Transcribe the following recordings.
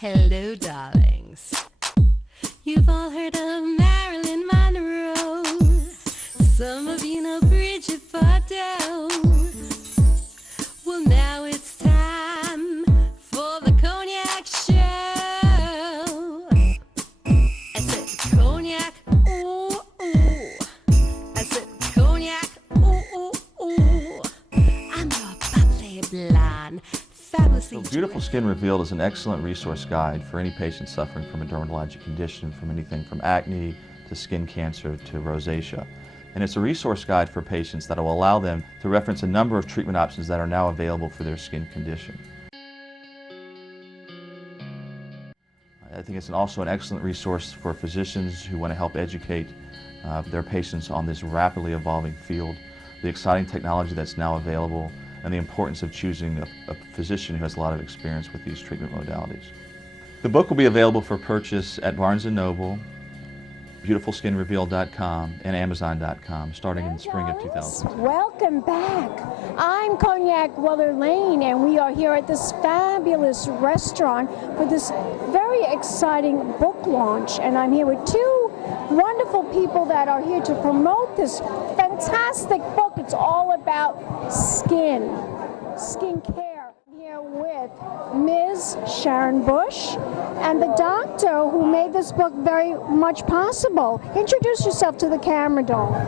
Hello, darlings. You've all heard of Marilyn Monroe. Some of you know Bridget Bardot. Well, now it's time for the Cognac Show. I said cognac, ooh, ooh. I said cognac, ooh, ooh, ooh. I'm your bubbly blonde. So Beautiful Skin Revealed is an excellent resource guide for any patient suffering from a dermatologic condition, from anything from acne to skin cancer to rosacea. And it's a resource guide for patients that will allow them to reference a number of treatment options that are now available for their skin condition. I think it's also an excellent resource for physicians who want to help educate their patients on this rapidly evolving field, the exciting technology that's now available, and the importance of choosing a physician who has a lot of experience with these treatment modalities. The book will be available for purchase at Barnes & Noble, BeautifulSkinRevealed.com, and Amazon.com starting in the spring of 2010. Welcome back. I'm Cognac Wellerlane, and we are here at this fabulous restaurant for this very exciting book launch. And I'm here with two wonderful people that are here to promote this fantastic book. It's all about skincare. Here with Ms. Sharon Bush and the doctor who made this book very much possible. Introduce yourself to the camera, darling.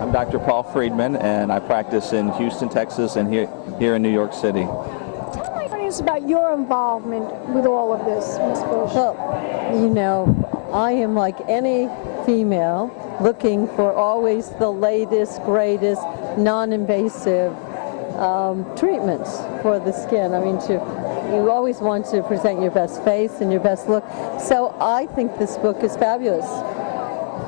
I'm Dr. Paul Friedman, and I practice in Houston, Texas, and here in New York City. Tell my audience about your involvement with all of this, Ms. Bush. Well, you know, I am like any female looking for always the latest, greatest, non-invasive treatments for the skin. I mean, you always want to present your best face and your best look. So I think this book is fabulous.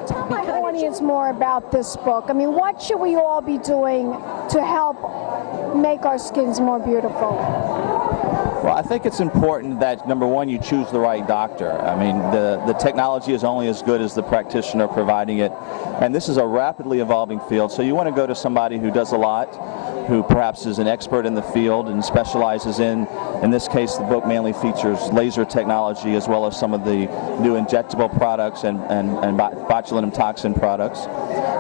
Tell my audience more about this book. I mean, what should we all be doing to help make our skins more beautiful? Well, I think it's important that, number one, you choose the right doctor. I mean, the technology is only as good as the practitioner providing it, and this is a rapidly evolving field, so you want to go to somebody who does a lot, who perhaps is an expert in the field and specializes in this case, the book mainly features laser technology as well as some of the new injectable products and botulinum toxin products.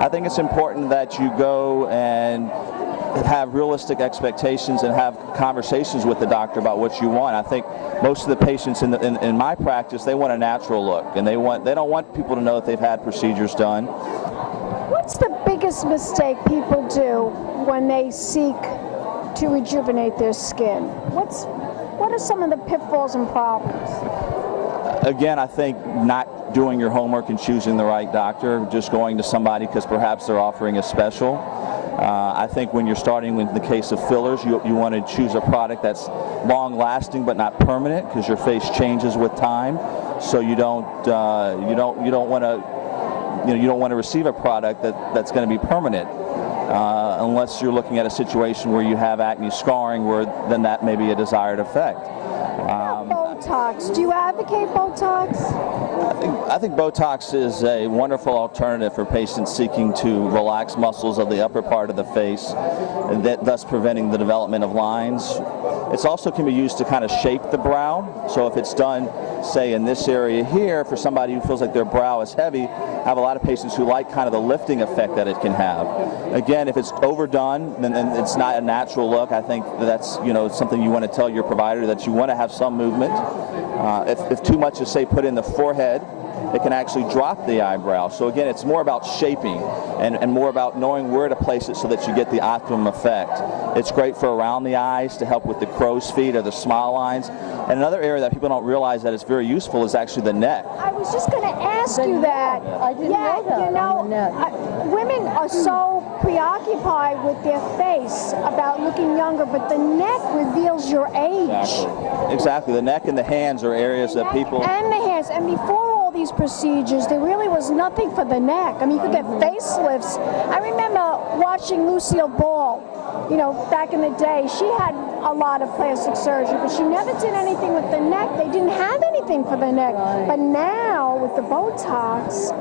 I think it's important that you go and have realistic expectations and have conversations with the doctor about what you want. I think most of the patients in my practice, they want a natural look, and they don't want people to know that they've had procedures done. What's the biggest mistake people do when they seek to rejuvenate their skin? What are some of the pitfalls and problems? Again, I think not doing your homework and choosing the right doctor, just going to somebody because perhaps they're offering a special. I think when you're starting with the case of fillers, you want to choose a product that's long-lasting but not permanent, because your face changes with time. So you don't want to receive a product that's going to be permanent, unless you're looking at a situation where you have acne scarring, where then that may be a desired effect. Botox. Do you advocate Botox? I think Botox is a wonderful alternative for patients seeking to relax muscles of the upper part of the face, and thus preventing the development of lines. It also can be used to kind of shape the brow. So if it's done, say, in this area here, for somebody who feels like their brow is heavy, I have a lot of patients who like kind of the lifting effect that it can have. Again, if it's overdone, then it's not a natural look. I think that's something you want to tell your provider, that you want to have some movement. If too much is, say, put in the forehead, it can actually drop the eyebrow. So again, it's more about shaping and more about knowing where to place it so that you get the optimum effect. It's great for around the eyes to help with the crow's feet or the smile lines. And another area that people don't realize that is very useful is actually the neck. I was just going to ask you that. I didn't know that. Women are so preoccupied with their face about looking younger, but the neck reveals your age. Exactly. The neck and the hands are areas that people... And the hands. And before all these procedures, there really was nothing for the neck. I mean, you could get facelifts. I remember watching Lucille Ball, back in the day. She had a lot of plastic surgery, but she never did anything with the neck. They didn't have anything for the neck. Right. But now, with the Botox,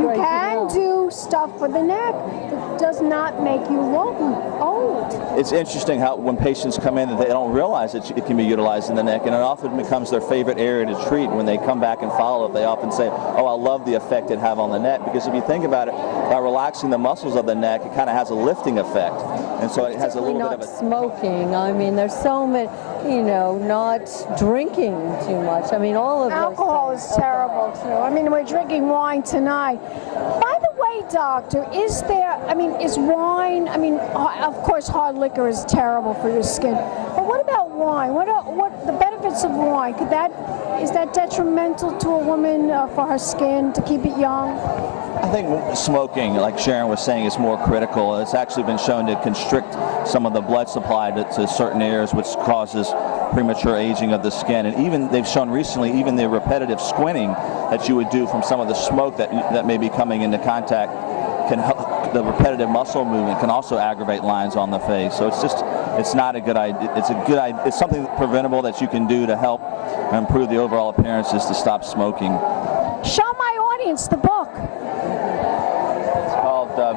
you can do stuff for the neck that does not make you look old. It's interesting how when patients come in that they don't realize that it can be utilized in the neck, and it often becomes their favorite area to treat. When they come back and follow up, they often say, oh, I love the effect it have on the neck, because if you think about it, by relaxing the muscles of the neck, it kind of has a lifting effect, and so it has a little bit of a... smoking. I mean, there's so many, you know, not drinking too much. I mean, all of Alcohol those is things. terrible too. I mean, we're drinking wine tonight. By the way, doctor, is wine, I mean, of course hard liquor is terrible for your skin, but what about wine? What the benefits of wine? Is that detrimental to a woman for her skin to keep it young? I think smoking, like Sharon was saying, is more critical. It's actually been shown to constrict some of the blood supply to certain areas, which causes premature aging of the skin. And even they've shown recently, even the repetitive squinting that you would do from some of the smoke that may be coming into contact can help. The repetitive muscle movement can also aggravate lines on the face. So it's not a good idea. It's something preventable that you can do to help improve the overall appearances to stop smoking. Show my audience the book.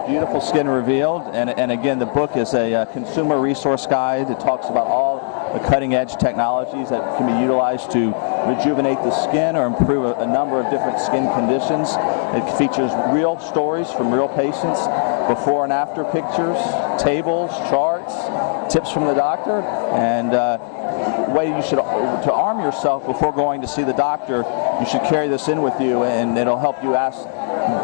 Beautiful Skin Revealed, and again, the book is a consumer resource guide that talks about all the cutting-edge technologies that can be utilized to rejuvenate the skin or improve a number of different skin conditions. It features real stories from real patients, before and after pictures, tables, charts, tips from the doctor, and way you should, to arm yourself before going to see the doctor, you should carry this in with you, and it'll help you ask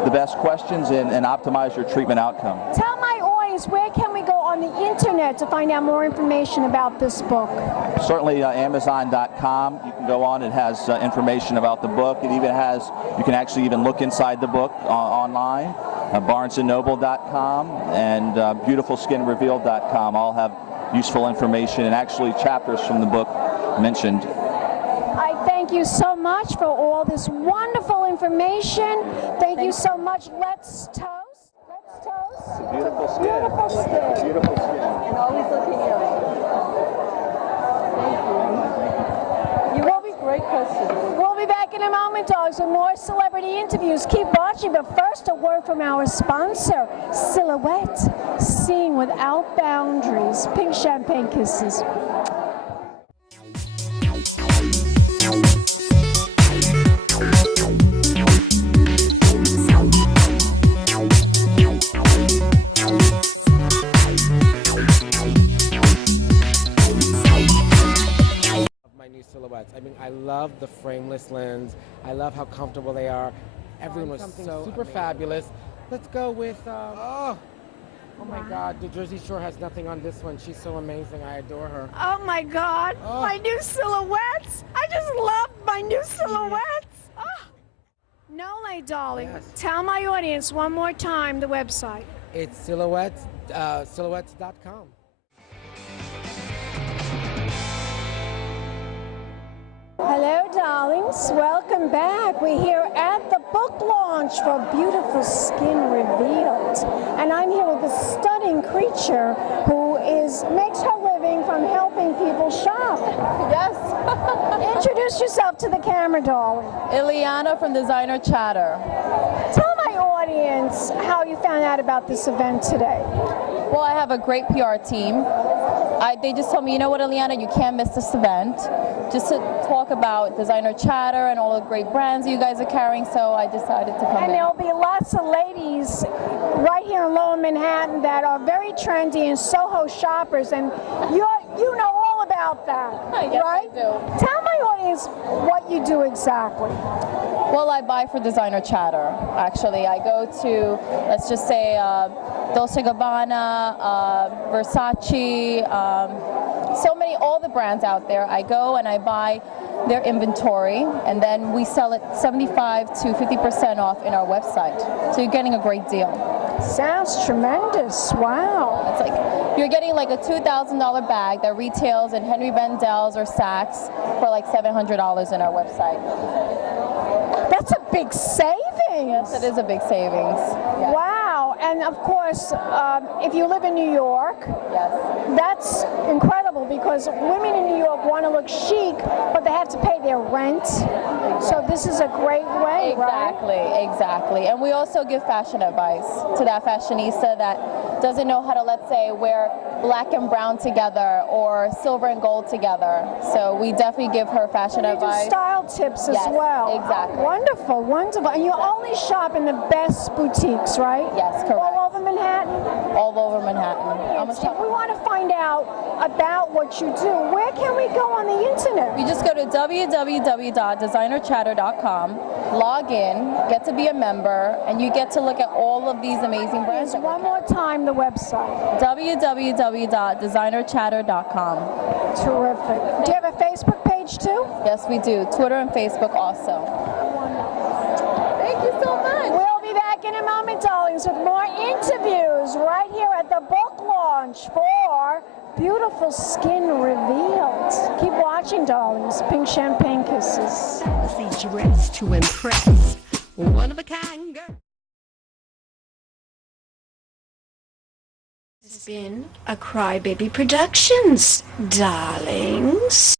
the best questions and optimize your treatment outcome. Tell my audience, where can we go on the internet to find out more information about this book? Certainly Amazon.com. You can go on. It has information about the book. It even has, you can actually even look inside the book online. BarnesandNoble.com and BeautifulSkinRevealed.com all have useful information and actually chapters from the book mentioned. I thank you so much for all this wonderful information. Thank you so much. Let's toast. Let's toast. Beautiful skin. Beautiful skin. Beautiful skin. And always looking young. Thank you. You have great questions. We'll be back in a moment, dogs, with more celebrity interviews. Keep watching, but first a word from our sponsor, Silhouette, seeing without boundaries. Pink champagne kisses. Silhouettes. I mean, I love the frameless lens. I love how comfortable they are. Everyone was so super fabulous. Let's go with, oh my God, the Jersey Shore has nothing on this one. She's so amazing. I adore her. Oh my God, my new silhouettes. I just love my new silhouettes. Oh. No, my darling. Yes. Tell my audience one more time the website. It's silhouettes, silhouettes.com. Hello, darlings. Welcome back. We're here at the book launch for Beautiful Skin Revealed. And I'm here with a stunning creature who makes her living from helping people shop. Yes. Introduce yourself to the camera, darling. Ileana from Designer Chatter. Tell my audience how you found out about this event today. Well, I have a great PR team. They just told me, you know what, Ileana, you can't miss this event. Just to talk about Designer Chatter and all the great brands you guys are carrying, so I decided to come And in. there'll be lots of ladies right here in Lower Manhattan that are very trendy and Soho shoppers, and you know all about that, Yes, right? I do. Tell my audience what you do exactly. Well, I buy for Designer Chatter, actually. I go to, let's just say, Dolce & Gabbana, Versace, all the brands out there. I go and I buy their inventory, and then we sell it 75 to 50% off in our website. So you're getting a great deal. Sounds tremendous. Wow. It's like you're getting like a $2,000 bag that retails in Henry Bendel's or Saks for like $700 in our website. That's a big savings. Yes, it is a big savings. Yeah. Wow. And of course, if you live in New York, Yes. that's incredible because women in New York want to look chic, but they have to pay their rent. So this is a great way, Exactly. And we also give fashion advice to that fashionista that doesn't know how to, let's say, wear black and brown together or silver and gold together. So we definitely give her fashion advice. Do style tips as Yes, well. exactly. Wonderful, wonderful. And you only shop in the best boutiques, right? Yes, correct. All over Manhattan? All over Manhattan. If we want to find out about what you do, where can we go on the internet? You just go to www.designerchatter.com, log in, get to be a member, and you get to look at all of these amazing brands. One more time, the website. www.designerchatter.com. Terrific. Do you have a Facebook page too? Yes, we do. Twitter and Facebook also. Thank you so much. We'll be back in a moment, darlings, with more interviews right here at the book launch for Beautiful Skin Revealed. Keep watching, darlings. Pink Champagne Kisses. Fancy dress to impress. One of a kind girl. This has been a Crybaby Productions, darlings.